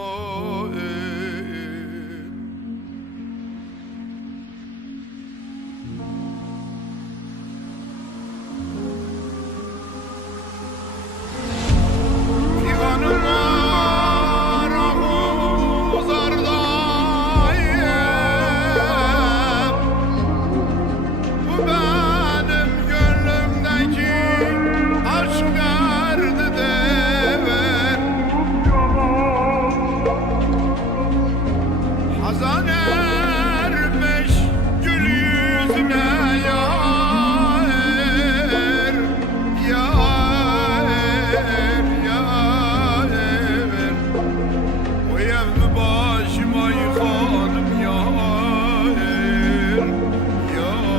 more. Hazan ermiş gül yüzüne yar. Yar yar O evli başıma yıkanım yar Yar.